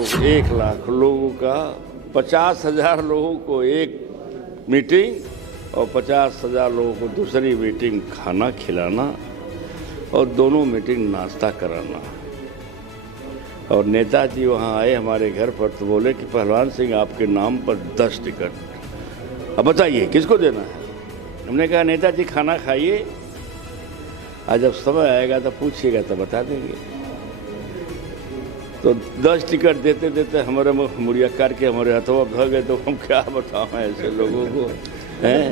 को 1,00,000 लोगों का 50,000 लोगों को एक मीटिंग और 50,000 लोगों को दूसरी मीटिंग खाना खिलाना और दोनों मीटिंग नाश्ता कराना। और नेताजी वहाँ आए हमारे घर पर तो बोले कि पहलवान सिंह आपके नाम पर 10 टिकट, अब बताइए किसको देना है। हमने कहा नेताजी खाना खाइए, आज जब समय आएगा तो पूछिएगा तो बता देंगे। तो 10 टिकट देते देते हमारे मुड़िया काट के हमारे हथवा भ गए, तो हम क्या बताओ ऐसे लोगों को।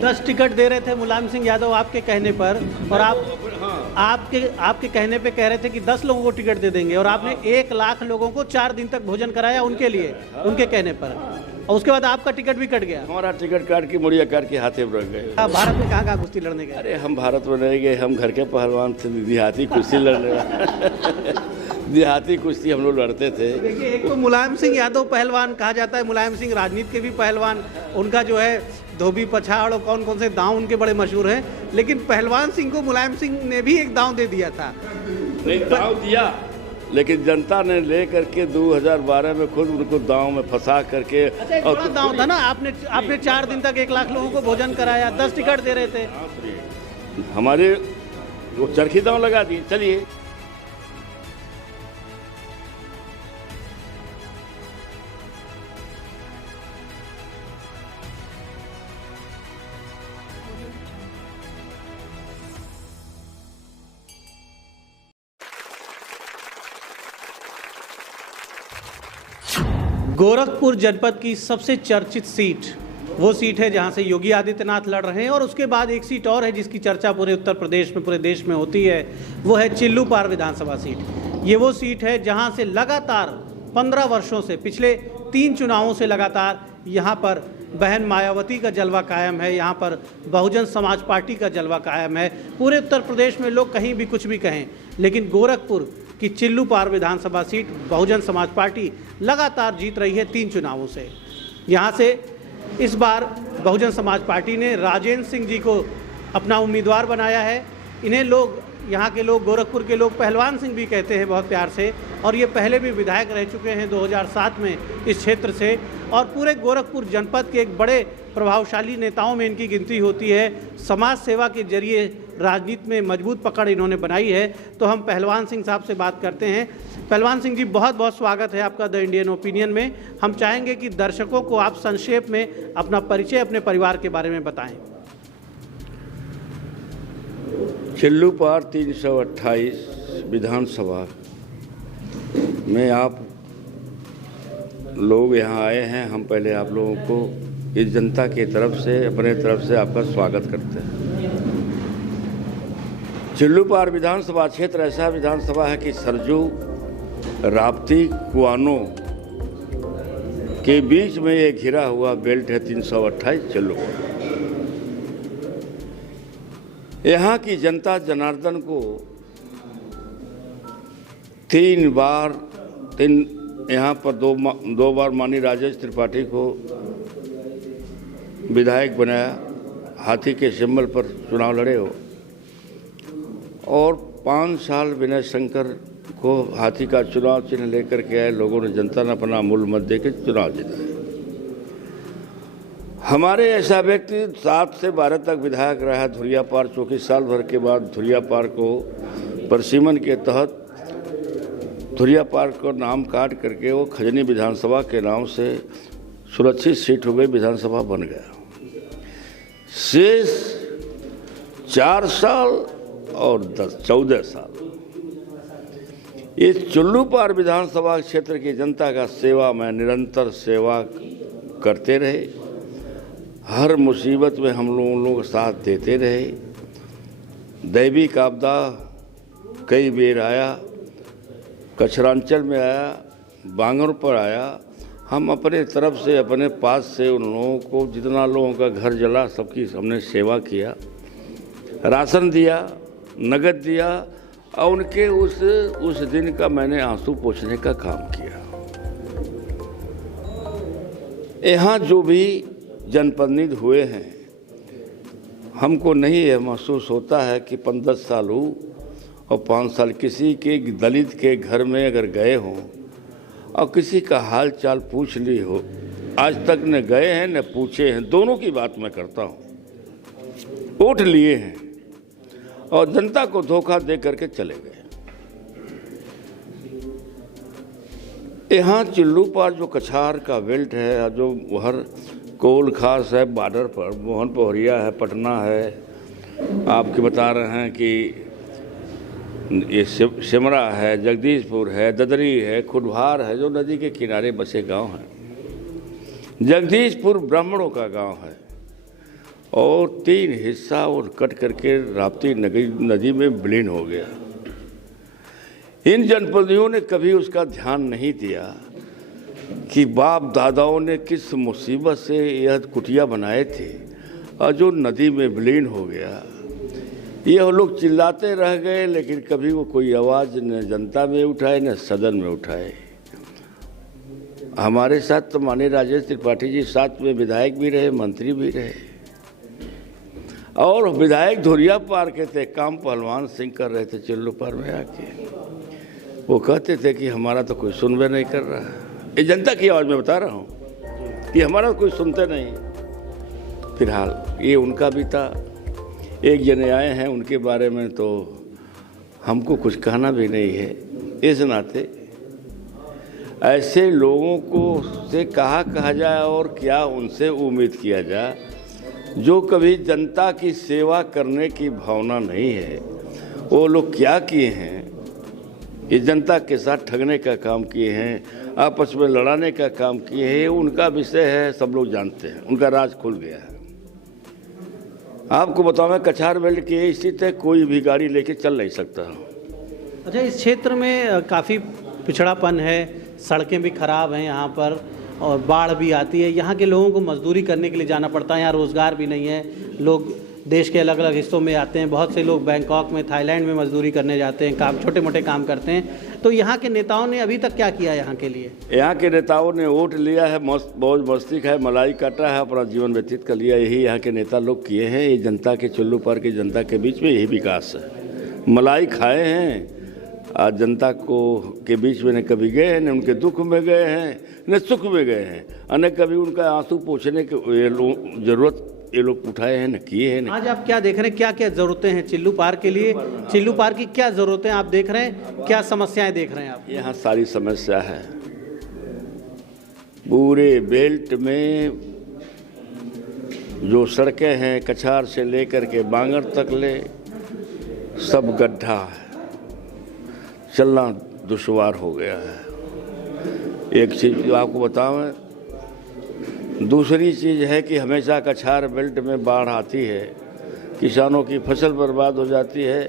10 टिकट दे रहे थे मुलायम सिंह यादव आपके कहने पर, और आपके कहने पे कह रहे थे कि 10 लोगों को टिकट दे देंगे, और आपने 1,00,000 लोगों को 4 दिन तक भोजन कराया उनके लिए, उनके कहने पर, और उसके बाद आपका टिकट भी कट गया। हमारा टिकट काट के मुड़िया काट के हाथे में रख गए। आप भारत में कहाँ कुश्ती लड़ने गए? अरे हम भारत में नहीं गए, हम घर के पहलवान थे, देहाती कुश्ती लड़ने देहाती कुश्ती हम लोग लड़ते थे। देखिए, एक तो मुलायम सिंह यादव पहलवान कहा जाता है, मुलायम सिंह राजनीति के भी पहलवान, उनका जो है धोबी पछाड़ और कौन कौन से दांव उनके बड़े मशहूर हैं, लेकिन पहलवान सिंह को मुलायम सिंह ने भी एक दांव दे दिया था। नहीं, दांव दिया, लेकिन जनता ने ले करके 2012 में खुद उनको दांव में फंसा करके। और दांव था ना, आपने 4 दिन तक 1,00,000 लोगों को भोजन कराया, 10 टिकट दे रहे थे। हमारे वो चरखी दांव लगा दिए। चलिए, गोरखपुर जनपद की सबसे चर्चित सीट वो सीट है जहां से योगी आदित्यनाथ लड़ रहे हैं, और उसके बाद एक सीट और है जिसकी चर्चा पूरे उत्तर प्रदेश में, पूरे देश में होती है, वो है चिल्लूपार विधानसभा सीट। ये वो सीट है जहां से लगातार 15 वर्षों से, पिछले 3 चुनावों से लगातार यहाँ पर बहन मायावती का जलवा कायम है, यहाँ पर बहुजन समाज पार्टी का जलवा कायम है। पूरे उत्तर प्रदेश में लोग कहीं भी कुछ भी कहें, लेकिन गोरखपुर कि चिल्लूपार विधानसभा सीट बहुजन समाज पार्टी लगातार जीत रही है 3 चुनावों से। यहाँ से इस बार बहुजन समाज पार्टी ने राजेंद्र सिंह जी को अपना उम्मीदवार बनाया है। इन्हें लोग, यहाँ के लोग, गोरखपुर के लोग पहलवान सिंह भी कहते हैं बहुत प्यार से, और ये पहले भी विधायक रह चुके हैं 2007 में इस क्षेत्र से, और पूरे गोरखपुर जनपद के एक बड़े प्रभावशाली नेताओं में इनकी गिनती होती है। समाज सेवा के जरिए राजनीति में मजबूत पकड़ इन्होंने बनाई है। तो हम पहलवान सिंह साहब से बात करते हैं। पहलवान सिंह जी, बहुत बहुत स्वागत है आपका द इंडियन ओपिनियन में। हम चाहेंगे कि दर्शकों को आप संक्षेप में अपना परिचय, अपने परिवार के बारे में बताएं। चिल्लूपार 328 विधानसभा में आप लोग यहाँ आए हैं। हम पहले आप लोगों को इस जनता की तरफ से, अपने तरफ से आपका स्वागत करते हैं। चिल्लूपार विधानसभा क्षेत्र ऐसा विधानसभा है कि सरजू, राप्ती, कुआनो के बीच में एक घिरा हुआ बेल्ट है 328 चिल्लूपार। यहाँ की जनता जनार्दन को 3 बार यहाँ पर दो बार माननीय राजेश त्रिपाठी को विधायक बनाया, हाथी के सिंबल पर चुनाव लड़े हो, और 5 साल विनय शंकर को हाथी का चुनाव चिन्ह लेकर के आए लोगों ने, जनता ने अपना मूल मत दे के चुनाव जीता है। हमारे ऐसा व्यक्ति 7 से 12 तक विधायक रहा है धुरियापार, चूँकि साल भर के बाद धुरियापार को परिसीमन के तहत धुरियापार को नाम काट करके वो खजनी विधानसभा के नाम से सुरक्षित सीट हो गई, विधानसभा बन गया। शेष 4 साल और 14 साल इस चिल्लूपार विधानसभा क्षेत्र की जनता का सेवा में निरंतर सेवा करते रहे। हर मुसीबत में हम लोगों का साथ देते रहे। दैविक आपदा कई बेर आया, कचरांचल में आया, बांगर पर आया, हम अपने तरफ से, अपने पास से उन लोगों को, जितना लोगों का घर जला, सबकी हमने सेवा किया, राशन दिया, नगद दिया, और उनके उस दिन का मैंने आंसू पोंछने का काम किया। यहाँ जो भी जनप्रतिनिधि हुए हैं, हमको नहीं यह महसूस होता है कि 15 साल हो और 5 साल किसी के दलित के घर में अगर गए हों और किसी का हाल चाल पूछ ली हो, आज तक न गए हैं न पूछे हैं। दोनों की बात मैं करता हूँ। वोट लिए हैं और जनता को धोखा दे करके चले गए। यहाँ चिल्लू पार जो कछार का बेल्ट है, जो हर कोल खास है बॉर्डर पर, मोहन पहरिया है, पटना है, आपके बता रहे हैं कि ये सिमरा है, जगदीशपुर है, ददरी है, खुडहार है, जो नदी के किनारे बसे गांव हैं। जगदीशपुर ब्राह्मणों का गांव है और 3 हिस्सा और कट करके राप्ती नदी में विलीन हो गया। इन जनपदियों ने कभी उसका ध्यान नहीं दिया कि बाप दादाओं ने किस मुसीबत से यह कुटिया बनाए थे और जो नदी में विलीन हो गया। ये लोग चिल्लाते रह गए, लेकिन कभी वो कोई आवाज़ न जनता में उठाए न सदन में उठाए। हमारे साथ तो माननीय राजेश त्रिपाठी जी साथ में विधायक भी रहे, मंत्री भी रहे, और विधायक धुरिया पार के थे, काम पहलवान सिंह कर रहे थे चिल्लू पार में आके। वो कहते थे कि हमारा तो कोई सुनबे नहीं कर रहा है। ये जनता की आवाज़ में बता रहा हूँ कि हमारा कोई सुनते नहीं। फिलहाल ये उनका भी था। एक जने आए हैं, उनके बारे में तो हमको कुछ कहना भी नहीं है। इस नाते ऐसे लोगों को से कहा जाए और क्या उनसे उम्मीद किया जाए, जो कभी जनता की सेवा करने की भावना नहीं है। वो लोग क्या किए हैं, ये जनता के साथ ठगने का काम किए हैं, आपस में लड़ाने का काम किए हैं। उनका विषय है, सब लोग जानते हैं, उनका राज खुल गया है। आपको बताऊं, कछार बेल्ट की ये स्थिति है, कोई भी गाड़ी लेके चल नहीं सकता। अच्छा, इस क्षेत्र में काफ़ी पिछड़ापन है, सड़कें भी खराब हैं यहाँ पर, और बाढ़ भी आती है। यहाँ के लोगों को मजदूरी करने के लिए जाना पड़ता है, यहाँ रोज़गार भी नहीं है। लोग देश के अलग अलग हिस्सों में आते हैं, बहुत से लोग बैंकॉक में, थाईलैंड में मजदूरी करने जाते हैं, काम छोटे मोटे काम करते हैं। तो यहाँ के नेताओं ने अभी तक क्या किया यहाँ के लिए? यहाँ के नेताओं ने वोट लिया है, मौज मस्ती खाए, मलाई काटा है, अपना जीवन व्यतीत कर लिया। यही यहाँ के नेता लोग किए हैं। ये जनता के चिल्लू पार की जनता के बीच में यही विकास है। मलाई खाए हैं, आज जनता को के बीच में न कभी गए हैं, न उनके दुख में गए हैं, न सुख में गए हैं, और न कभी उनका आंसू पोंछने की जरूरत ये लोग उठाए हैं, न किए हैं। आज आप क्या देख रहे हैं, क्या क्या ज़रूरतें हैं चिल्लू पार के लिए? चिल्लू पार की क्या ज़रूरतें आप देख रहे हैं, क्या समस्याएं देख रहे हैं आप? यहाँ सारी समस्या है। पूरे बेल्ट में जो सड़कें हैं, कछार से लेकर के बांगर तक ले, सब गड्ढा है, चलना दुश्वार हो गया है। एक चीज़ आपको बताऊं, दूसरी चीज़ है कि हमेशा कछार बेल्ट में बाढ़ आती है, किसानों की फसल बर्बाद हो जाती है,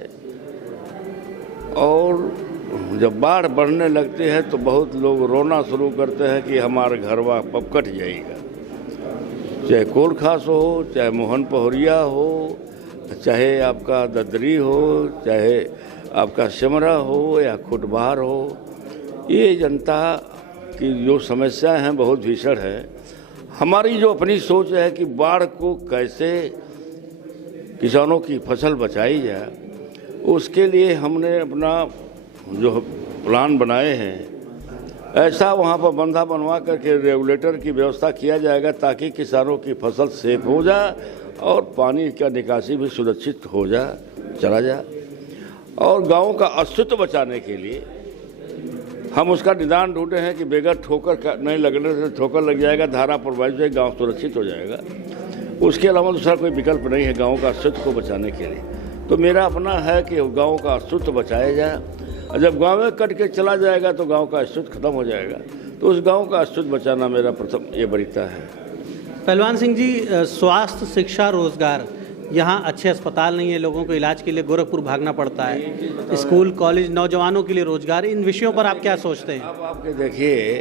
और जब बाढ़ बढ़ने लगती है तो बहुत लोग रोना शुरू करते हैं कि हमारा घरवा कब कट जाएगा। चाहे कोल खास हो, चाहे मोहन पहरिया हो, चाहे आपका ददरी हो, चाहे आपका सिमरा हो या खुटबहार हो, ये जनता की जो समस्याएं हैं बहुत भीषण है। हमारी जो अपनी सोच है कि बाढ़ को कैसे किसानों की फसल बचाई जाए, उसके लिए हमने अपना जो प्लान बनाए हैं, ऐसा वहाँ पर बंधा बनवा करके रेगुलेटर की व्यवस्था किया जाएगा ताकि किसानों की फसल सेफ हो जाए और पानी का निकासी भी सुरक्षित हो जाए, चला जाए। और गाँव का अस्तित्व बचाने के लिए हम उसका निदान ढूंढे हैं कि बेगर ठोकर नहीं लगने से, ठोकर लग जाएगा, धारा प्रभावित हो जाएगी, गाँव सुरक्षित हो जाएगा। उसके अलावा दूसरा कोई विकल्प नहीं है गाँव का अस्तित्व को बचाने के लिए। तो मेरा अपना है कि गाँव का अस्तित्व बचाया जाए, और जब गाँव में कट के चला जाएगा तो गाँव का अस्तित्व खत्म हो जाएगा। तो उस गाँव का अस्तित्व बचाना मेरा प्रथम ये वरीयता है। पहलवान सिंह जी, स्वास्थ्य, शिक्षा, रोजगार, यहाँ अच्छे अस्पताल नहीं है, लोगों को इलाज के लिए गोरखपुर भागना पड़ता है, स्कूल कॉलेज, नौजवानों के लिए रोजगार, इन विषयों पर आप क्या सोचते हैं? अब आपके देखिए,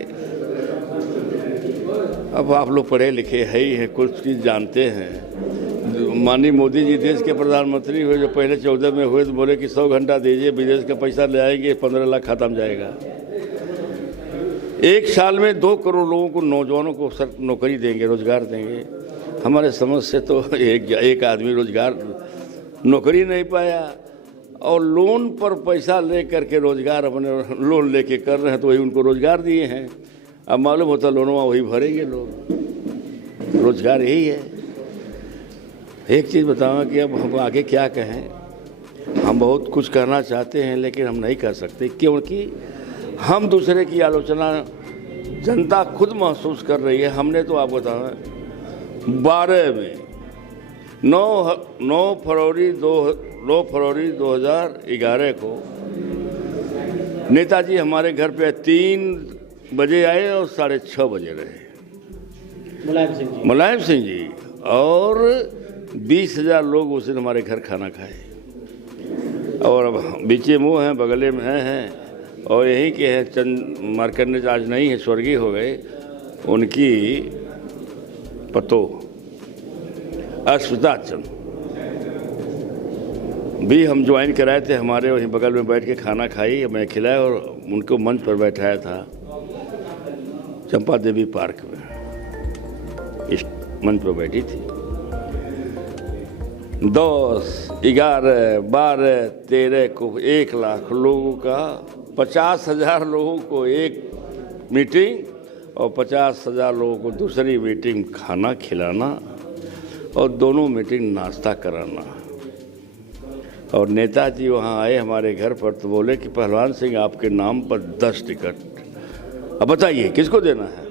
अब आप लोग पढ़े लिखे है ही हैं, कुछ चीज़ जानते हैं। माननीय मोदी जी देश के प्रधानमंत्री हुए, जो पहले 14 में हुए तो बोले कि 100 घंटा दीजिए, विदेश का पैसा ले आएंगे, 15 लाख खत्म जाएगा। एक साल में 2 करोड़ लोगों को, नौजवानों को नौकरी देंगे, रोजगार देंगे। हमारे समझ से तो एक आदमी रोजगार नौकरी नहीं पाया, और लोन पर पैसा ले करके रोजगार अपने लोन लेके कर रहे हैं, तो वही उनको रोजगार दिए हैं। अब मालूम होता लोनवा वही भरेंगे लोग, रोजगार यही है। एक चीज़ बताऊंगा कि अब हम आगे क्या कहें, हम बहुत कुछ करना चाहते हैं लेकिन हम नहीं कर सकते, क्योंकि हम दूसरे की आलोचना जनता खुद महसूस कर रही है। हमने तो आप बताएं 12 में 9 फरवरी 2011 को नेताजी हमारे घर पे 3 बजे आए और 6:30 बजे रहे। मुलायम सिंह जी और 20,000 लोग उस दिन हमारे घर खाना खाए। और अब बीचे मुँह हैं, बगले में हैं, और यहीं के हैं चंद मार्कंडेय आज नहीं है, स्वर्गीय हो गए, उनकी पतो अस्मिता चंद भी हम ज्वाइन कराए थे, हमारे वहीं बगल में बैठ के खाना खाई, मैं खिलाया और उनको मंच पर बैठाया था चंपा देवी पार्क में, इस मंच पर बैठी थी। 10, 11, 12, 13 को 1 लाख लोगों का, 50,000 लोगों को एक मीटिंग और 50,000 लोगों को दूसरी मीटिंग खाना खिलाना और दोनों मीटिंग नाश्ता कराना। और नेताजी वहाँ आए हमारे घर पर तो बोले कि पहलवान सिंह आपके नाम पर 10 टिकट, अब बताइए किसको देना है।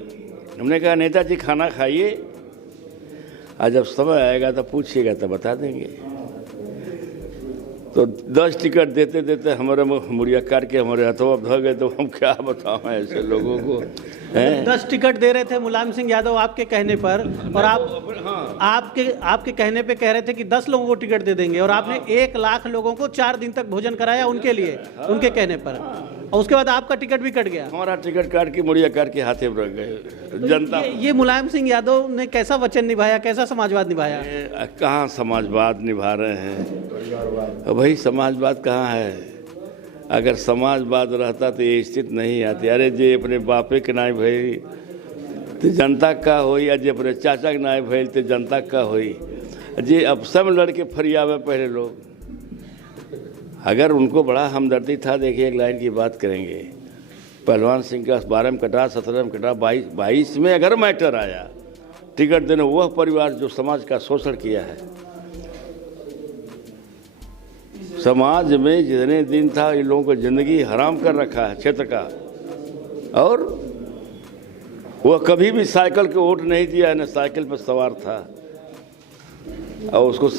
हमने कहा नेताजी खाना खाइए, आज जब समय आएगा तो पूछिएगा तो बता देंगे। तो 10 टिकट देते देते हमारे मुड़िया काट के हमारे हथवा ध गए, तो हम क्या बताओ ऐसे लोगों को। 10 टिकट दे रहे थे मुलायम सिंह यादव आपके कहने पर, और आपके कहने पे कह रहे थे कि 10 लोगों को टिकट दे देंगे, और आपने 1 लाख लोगों को 4 दिन तक भोजन कराया उनके लिए, उनके कहने पर, और उसके बाद आपका टिकट भी कट गया। हमारा टिकट काट के मुड़िया काट के हाथे में रख गए जनता। ये मुलायम सिंह यादव ने कैसा वचन निभाया, कैसा समाजवाद निभाया? कहाँ समाजवाद निभा रहे हैं भाई, समाजवाद कहाँ है। अगर समाजवाद रहता तो ये स्थिति नहीं आती। अरे जे अपने बापे के नाय भाई तो जनता का होई, जे अपने चाचा के नाय भाई तो जनता का होई। जे अब सब लड़के फरियावे पहले लोग, अगर उनको बड़ा हमदर्दी था। देखिए एक लाइन की बात करेंगे, पहलवान सिंह का 12 में कटा, 17 में कटा, 22 में अगर मैटर आया टिकट देने, वह परिवार जो समाज का शोषण किया है, समाज में जितने दिन था इन लोगों को जिंदगी हराम कर रखा है क्षेत्र का। और वह कभी भी साइकिल को वोट नहीं दिया है, न साइकिल पर सवार था, और उसको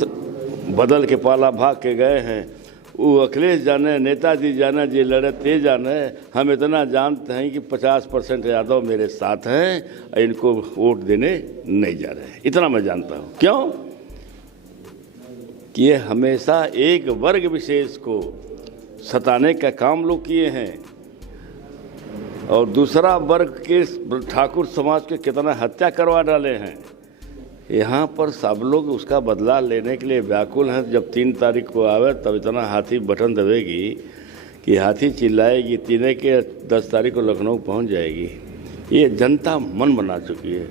बदल के पाला भाग के गए हैं। वो अखिलेश जाने, नेताजी जाने, जी लड़े ते जाने, हम इतना जानते हैं कि 50% यादव मेरे साथ हैं, इनको वोट देने नहीं जा रहे हैं। इतना मैं जानता हूँ। क्यों कि ये हमेशा एक वर्ग विशेष को सताने का काम लोग किए हैं, और दूसरा वर्ग के ठाकुर समाज के कितना हत्या करवा डाले हैं। यहाँ पर सब लोग उसका बदला लेने के लिए व्याकुल हैं। जब 3 तारीख को आवे तब इतना हाथी बटन दबेगी कि हाथी चिल्लाएगी, 3 के 10 तारीख को लखनऊ पहुँच जाएगी। ये जनता मन बना चुकी है।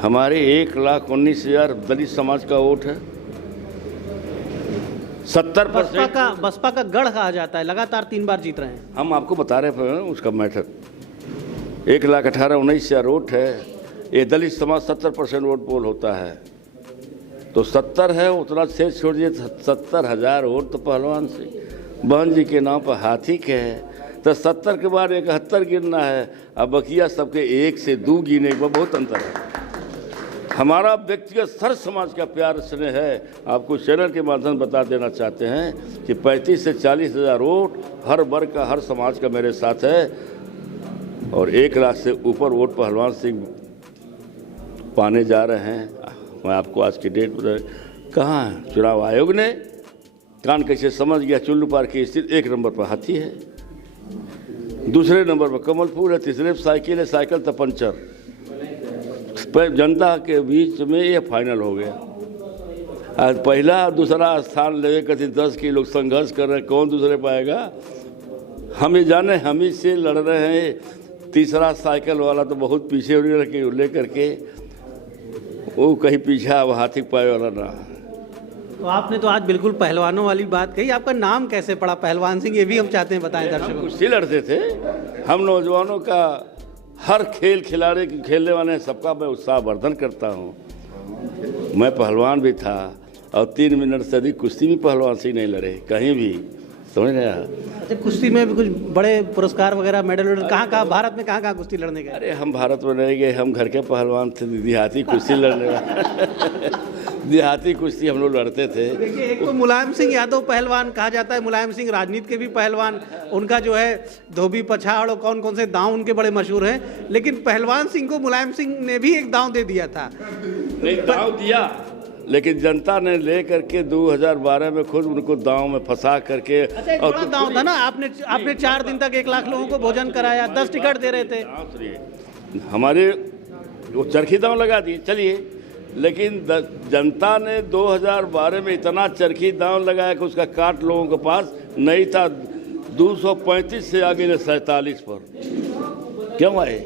हमारे 1,19,000 दलित समाज का वोट है। 70% बसपा का गढ़ कहा जाता है, लगातार 3 बार जीत रहे हैं। हम आपको बता रहे हैं उसका मैटर। 1,18,19,000 वोट है। ये दलित समाज 70% वोट पोल होता है, तो 70 है, उतना शेष छोड़ दिए। 70,000 वोट तो पहलवान सिंह बहन जी के नाम पर हाथी के है, तो 70 के बाद 71 गिनना है। अब बकिया सबके 1 से 2 गिने में बहुत अंतर है। हमारा व्यक्तिगत सर समाज का प्यार स्नेह है। आपको चैनल के माध्यम बता देना चाहते हैं कि 35 से 40,000 वोट हर वर्ग का, हर समाज का मेरे साथ है, और 1 लाख से ऊपर वोट पहलवान सिंह पाने जा रहे हैं। मैं आपको आज की डेट बता, कहाँ है चुनाव आयोग ने कान कैसे समझ गया। चुल्लू पार की स्थिति 1 नंबर पर हाथी है, दूसरे नंबर पर कमलपुर है, तीसरे पर साइकिल है, साइकिल तो पंचर। पर जनता के बीच में ये फाइनल हो गया। आज पहला दूसरा स्थान लेवे कथित 10 के लोग संघर्ष कर रहे हैं, कौन दूसरे पाएगा हम ये जाने, हम ही से लड़ रहे हैं। तीसरा साइकिल वाला तो बहुत पीछे लेकर के वो कहीं पीछे अब हाथी पाए वाला ना। तो आपने तो आज बिल्कुल पहलवानों वाली बात कही। आपका नाम कैसे पड़ा पहलवान सिंह, ये भी हम चाहते हैं बताएं हम दर्शकों को। कुश्ती लड़ते थे। हम नौजवानों का हर खेल खिलाड़ी खेलने वाले सबका मैं उत्साहवर्धन करता हूँ। मैं पहलवान भी था और 3 मिनट से अधिक कुश्ती भी पहलवान से नहीं लड़े कहीं भी, समझ नहीं आया। अच्छा, कुश्ती में भी कुछ बड़े पुरस्कार वगैरह मेडल वेडल कहाँ भारत में कहाँ कुश्ती लड़ने गए? अरे हम भारत में नहीं गए, हम घर के पहलवान थे, देहाती कुश्ती लड़ने वाले देहाती कुश्ती हम लोग लड़ते थे। देखिए, एक तो मुलायम सिंह यादव पहलवान कहा जाता है, मुलायम सिंह राजनीति के भी पहलवान, उनका जो है धोबी पछाड़ और कौन कौन से दांव उनके बड़े मशहूर हैं, लेकिन पहलवान सिंह को मुलायम सिंह ने भी एक दांव दे दिया था। नहीं, दांव दिया, लेकिन जनता ने ले करके 2012 में खुद उनको दांव में फंसा करके। अच्छा, एक बड़ा दांव था ना, आपने 4 दिन तक 1 लाख लोगों को भोजन कराया, 10 टिकट दे रहे थे। हमारे वो चरखी दांव लगा दिए, चलिए, लेकिन जनता ने 2012 में इतना चरखी दांव लगाया कि उसका काट लोगों के पास नहीं था। 235 से आगे ने 47 पर क्यों आए?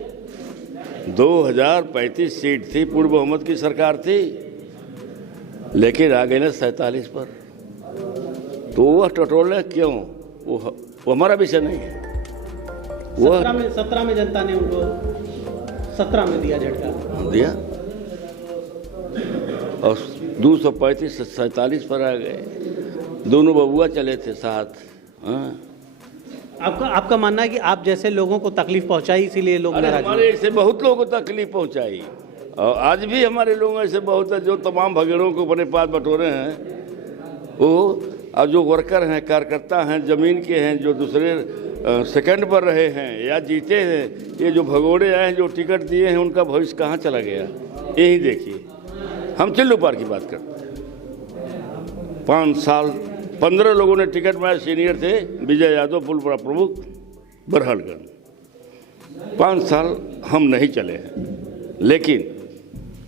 2035 सीट थी, पूर्व बहुमत की सरकार थी, लेकिन आ गए ना 47 पर। तो वह टटोले क्यों? वो हमारा विषय नहीं है। वो 17 में जनता ने उनको 17 में दिया झटका, दिया और 235 से 47 पर आ गए। दोनों बबुआ चले थे साथ। हाँ, आपका मानना है कि आप जैसे लोगों को तकलीफ पहुंचाई इसीलिए लोग नाराज हमारे ऐसे बहुत लोगों को तकलीफ पहुंचाई और आज भी हमारे लोग ऐसे बहुत है जो तमाम भगड़ों को अपने पास बटोरे हैं। वो और जो वर्कर हैं, कार्यकर्ता हैं, जमीन के हैं, जो दूसरे सेकंड पर रहे हैं या जीते हैं, ये जो भगोड़े आए हैं, जो टिकट दिए हैं, उनका भविष्य कहाँ चला गया? यही देखिए। हम चिल्लू पार की बात करते हैं। 5 साल 15 लोगों ने टिकट में सीनियर थे, विजय यादव पुलपुरा प्रमुख बरहलगंज। 5 साल हम नहीं चले हैं, लेकिन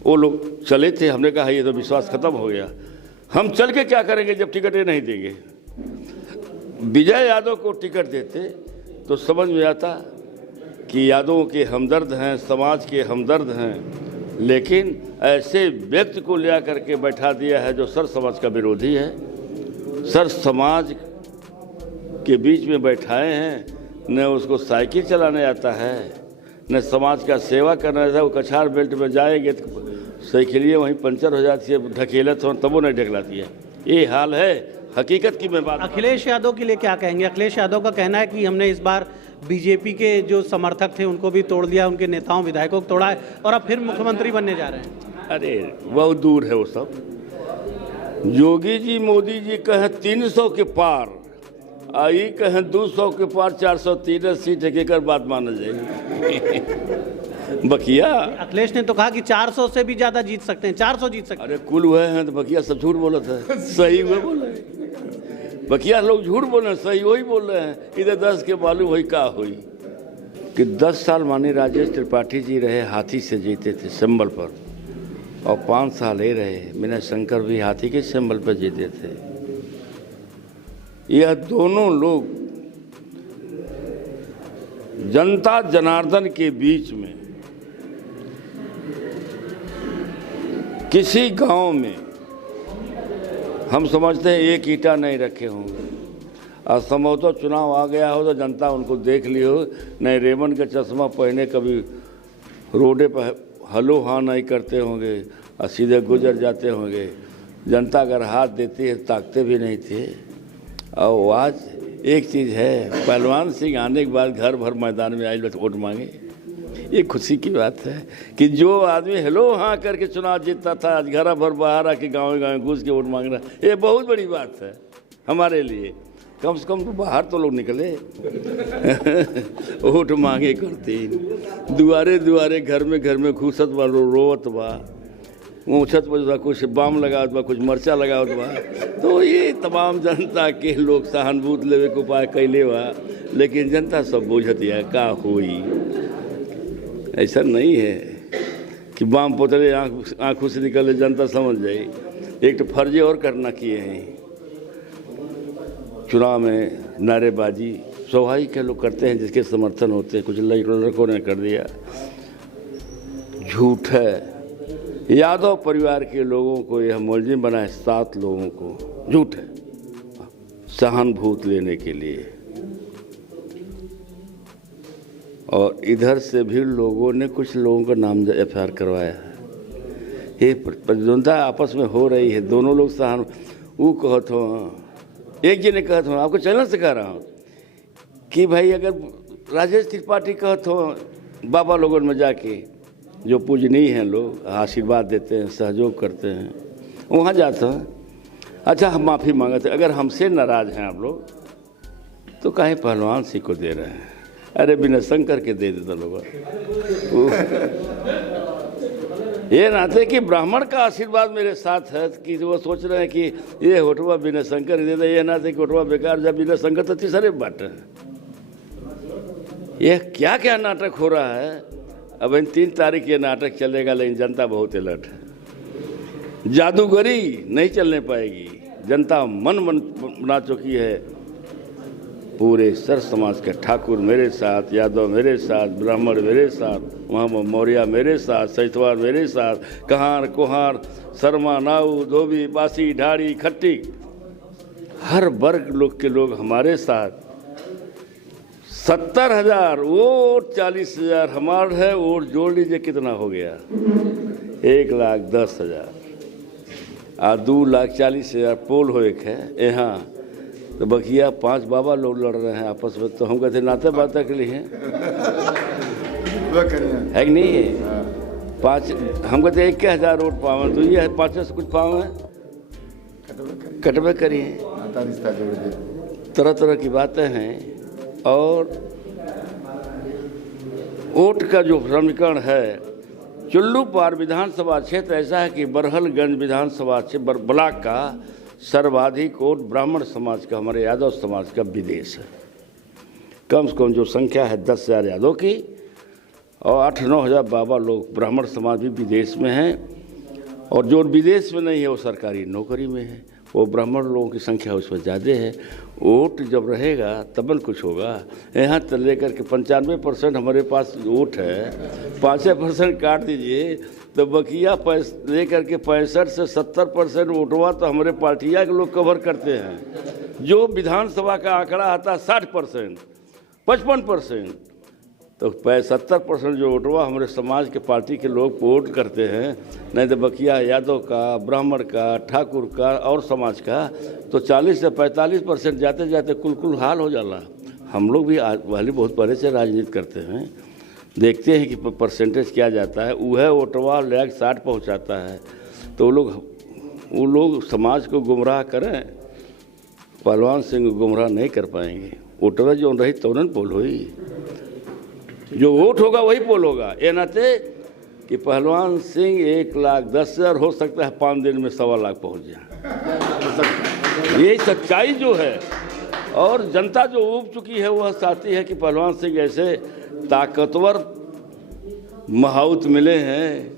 वो लोग चले थे। हमने कहा ये तो विश्वास खत्म हो गया, हम चल के क्या करेंगे जब टिकट ये नहीं देंगे। विजय यादव को टिकट देते तो समझ में आता कि यादवों के हमदर्द हैं, समाज के हमदर्द हैं, लेकिन ऐसे व्यक्ति को लिया करके बैठा दिया है जो सर समाज का विरोधी है, सर समाज के बीच में बैठाए हैं। न उसको साइकिल चलाने आता है, न समाज का सेवा करना आता है। वो कछार बेल्ट में जाएंगे तो साइकिलियाँ वहीं पंचर हो जाती है, ढकेलत हो तब वो नहीं ढकलाती है। ये हाल है, हकीकत की मैं बात। अखिलेश यादव के लिए क्या कहेंगे? अखिलेश यादव का कहना है कि हमने इस बार बीजेपी के जो समर्थक थे उनको भी तोड़ दिया, उनके नेताओं विधायकों को तोड़ा है और अब फिर मुख्यमंत्री बनने जा रहे हैं। अरे बहुत दूर है वो सब। योगी जी मोदी जी कहें 300 के पार, आई कहें 200 के पार, 413 सीट एक एक बात माना जाएगी। बकिया अखिलेश ने तो कहा कि 400 से भी ज्यादा जीत सकते हैं, 400 जीत सकते हैं। अरे कुल हुए हैं तो बकिया सब झूठ बोला था, सही हुए बोले। बकिया लोग झूठ बोल रहे हैं, सही वही बोल रहे हैं। इधर 10 के मालूम हुई का हुई कि 10 साल माननीय राजेश त्रिपाठी जी रहे, हाथी से जीते थे सिंबल पर, और 5 साल ही रहे विनय शंकर भी हाथी के सिंबल पर जीते थे। यह दोनों लोग जनता जनार्दन के बीच में किसी गांव में हम समझते हैं एक ईंटा नहीं रखे होंगे, और संभवतः चुनाव आ गया हो तो जनता उनको देख ली हो, नहीं रेमन का चश्मा पहने कभी रोडे पर हलो हाँ नहीं करते होंगे और सीधे गुजर जाते होंगे। जनता अगर हाथ देती है ताकते भी नहीं थे। और आज एक चीज़ है, पहलवान सिंह आने के बाद घर भर मैदान में आए वोट मांगे। ये खुशी की बात है कि जो आदमी हेलो हाँ करके चुनाव जीतता था, आज घर भर बाहर आके गाँव गाँव घुस के वोट मांगना, ये बहुत बड़ी बात है हमारे लिए। कम से कम तो बाहर तो लोग निकले वोट मांगे करते, दुआरे दुआरे घर में घुसत बा, रोवत बा, ऊँचत बा, कुछ बाम लगावत बा, कुछ मरचा लगावत बा। तो ये तमाम जनता के लोग सहानुभूति लेवे के उपाय कैले बा, लेकिन जनता सब बोझत या का हुई। ऐसा नहीं है कि बाम पोतले आँखों से निकले जनता समझ जाए। एक तो फर्जी और करना किए हैं, चुनाव में नारेबाजी स्वाभाविक के लोग करते हैं जिसके समर्थन होते हैं, कुछ लड़कों ने कर दिया। झूठ है यादव परिवार के लोगों को यह मुलजिम बनाए, 7 लोगों को, झूठ है, सहानुभूति लेने के लिए। और इधर से भी लोगों ने कुछ लोगों का नाम FIR करवाया है। ये प्रतिद्वंद्विता आपस में हो रही है, दोनों लोग सहान, वो कहत हो, एक जी ने कहत हो, आपको चैनल से कह रहा हूँ कि भाई अगर राजेश त्रिपाठी कहत हो बाबा लोगों में जाके, जो पूजनीय हैं लोग, आशीर्वाद देते हैं, सहयोग करते हैं, वहाँ जाते हैं, अच्छा हम माफ़ी मांगते, अगर हमसे नाराज़ हैं आप लोग तो काहे पहलवान सिंह को दे रहे हैं? अरे बिना शंकर के दे देता लोग। ये नाते कि ब्राह्मण का आशीर्वाद मेरे साथ है कि वो सोच रहे हैं कि ये होटवा बिना शंकर दे दे, ये नाते कि होटवा बेकार, जब बिना शंकर तो तीसरे बात है। यह क्या क्या नाटक हो रहा है। अब इन 3 तारीख ये नाटक चलेगा, लेकिन जनता बहुत अलर्ट है। जादूगरी नहीं चलने पाएगी, जनता मन बना चुकी है। पूरे सर समाज के ठाकुर मेरे साथ, यादव मेरे साथ, ब्राह्मण मेरे साथ, मोहम्मद मौर्य मेरे साथ, सैतवार मेरे साथ, कहार कुहार, शर्मा, नाऊ, धोबी, बासी, ढाड़ी, खट्टी, हर वर्ग लोग के लोग हमारे साथ। 70,000 वोट, 40,000 हमारा है, वोट जोड़ लीजिए कितना हो गया, 1,10,000 और 2,40,000 पोल हो एक है यहाँ। तो बकिया 5 बाबा लोग लड़ रहे हैं आपस में, तो हम कहते नाते बातें के लिए हैं, है कि नहीं है? 5 हम कहते 1,000 वोट पावे, तो ये 5 से कुछ पावे कटबे करिए, तरह तरह की बातें हैं। और वोट का जो समीकरण है, चुल्लू पार विधानसभा क्षेत्र ऐसा है कि बरहलगंज विधानसभा क्षेत्र ब्लॉक का सर्वाधिक वोट ब्राह्मण समाज का, हमारे यादव समाज का विदेश है। कम से कम जो संख्या है 10,000 यादव की और 8-9 हज़ार बाबा लोग ब्राह्मण समाज भी विदेश में हैं। और जो विदेश में नहीं है वो सरकारी नौकरी में है, वो ब्राह्मण लोगों की संख्या उसमें ज़्यादा है। वोट जब रहेगा तब न कुछ होगा। यहाँ तक लेकर के 95% हमारे पास वोट है, 5% काट दीजिए तो बकिया लेकर के 65 से 70% वोटवा तो हमारे पार्टियाँ के लोग कवर करते हैं। जो विधानसभा का आंकड़ा आता है 60%, 55%, तो 70% जो वोटवा हमारे समाज के पार्टी के लोग वोट करते हैं। नहीं तो बकिया यादव का, ब्राह्मण का, ठाकुर का और समाज का तो 40 से 45% जाते जाते कुल हाल हो जाला। हम लोग भी पहले बहुत पहले से राजनीति करते हैं, देखते हैं कि परसेंटेज क्या जाता है, वह वोटवा ले 60 पहुँचाता है। तो वो लोग समाज को गुमराह करें, पहलवान सिंह को गुमराह नहीं कर पाएंगे। वोटवा जो रही तो न पोल हुई, जो वोट होगा वही पोल होगा। ये नाते कि पहलवान सिंह 1,10,000 हो सकता है 5 दिन में 1.25 लाख पहुँच जाए, ये सच्चाई जो है। और जनता जो उब चुकी है वह चाहती है कि पहलवान सिंह ऐसे ताकतवर महाउत मिले हैं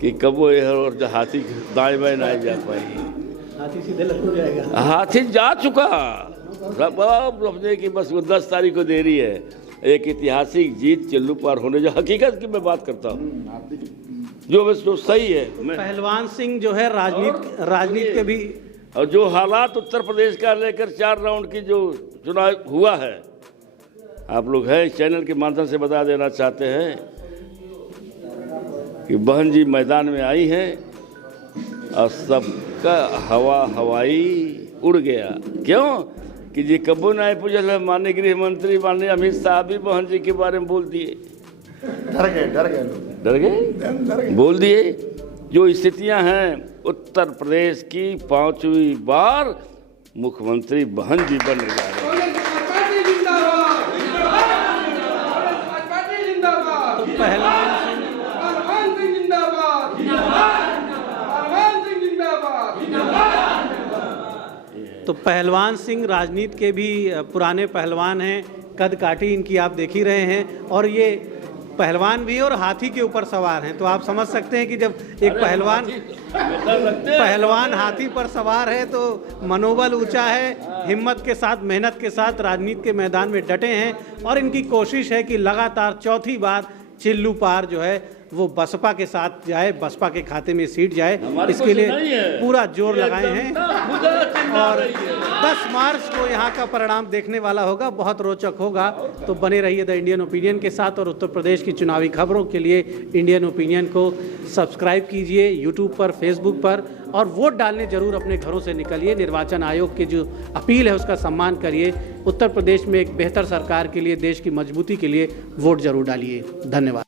कि कब वो और हाथी दाएं बाएं नहीं जा पाएगी, हाथी सीधे लग जाएगा। हाथी जा चुका अपने की, बस वो 10 तारीख को देरी है। एक ऐतिहासिक जीत चुल्लू पार होने, जो हकीकत की मैं बात करता हूँ, जो बस जो सही है। पहलवान सिंह जो है राजनीति के भी, और जो हालात उत्तर प्रदेश का लेकर 4 राउंड की जो चुनाव हुआ है, आप लोग हैं इस चैनल के माध्यम से बता देना चाहते हैं कि बहन जी मैदान में आई हैं और सबका हवाई उड़ गया। क्यों कि जी कबू ना पूछल है, माननीय गृह मंत्री माननीय अमित शाह भी बहन जी के बारे में बोल दिए, डर गए बोल दिए। जो स्थितियां हैं उत्तर प्रदेश की 5वीं बार मुख्यमंत्री बहन जी बनने जा रहे हैं। तो पहलवान सिंह राजनीति के भी पुराने पहलवान हैं, कद काठी इनकी आप देख ही रहे हैं, और ये पहलवान भी और हाथी के ऊपर सवार हैं। तो आप समझ सकते हैं कि जब एक पहलवान हाथी पर सवार है तो मनोबल ऊंचा है, हिम्मत के साथ, मेहनत के साथ राजनीति के मैदान में डटे हैं। और इनकी कोशिश है कि लगातार 4थी बार चिल्लू पार जो है वो बसपा के साथ जाए, बसपा के खाते में सीट जाए, हमारी इसके लिए कोशिश नहीं है। पूरा जोर ये लगाए हैं। और 10 मार्च को यहाँ का परिणाम देखने वाला होगा, बहुत रोचक होगा। तो बने रहिए द इंडियन ओपिनियन के साथ, और उत्तर प्रदेश की चुनावी खबरों के लिए इंडियन ओपिनियन को सब्सक्राइब कीजिए यूट्यूब पर, फेसबुक पर, और वोट डालने जरूर अपने घरों से निकलिए। निर्वाचन आयोग की जो अपील है उसका सम्मान करिए। उत्तर प्रदेश में एक बेहतर सरकार के लिए, देश की मजबूती के लिए वोट जरूर डालिए। धन्यवाद।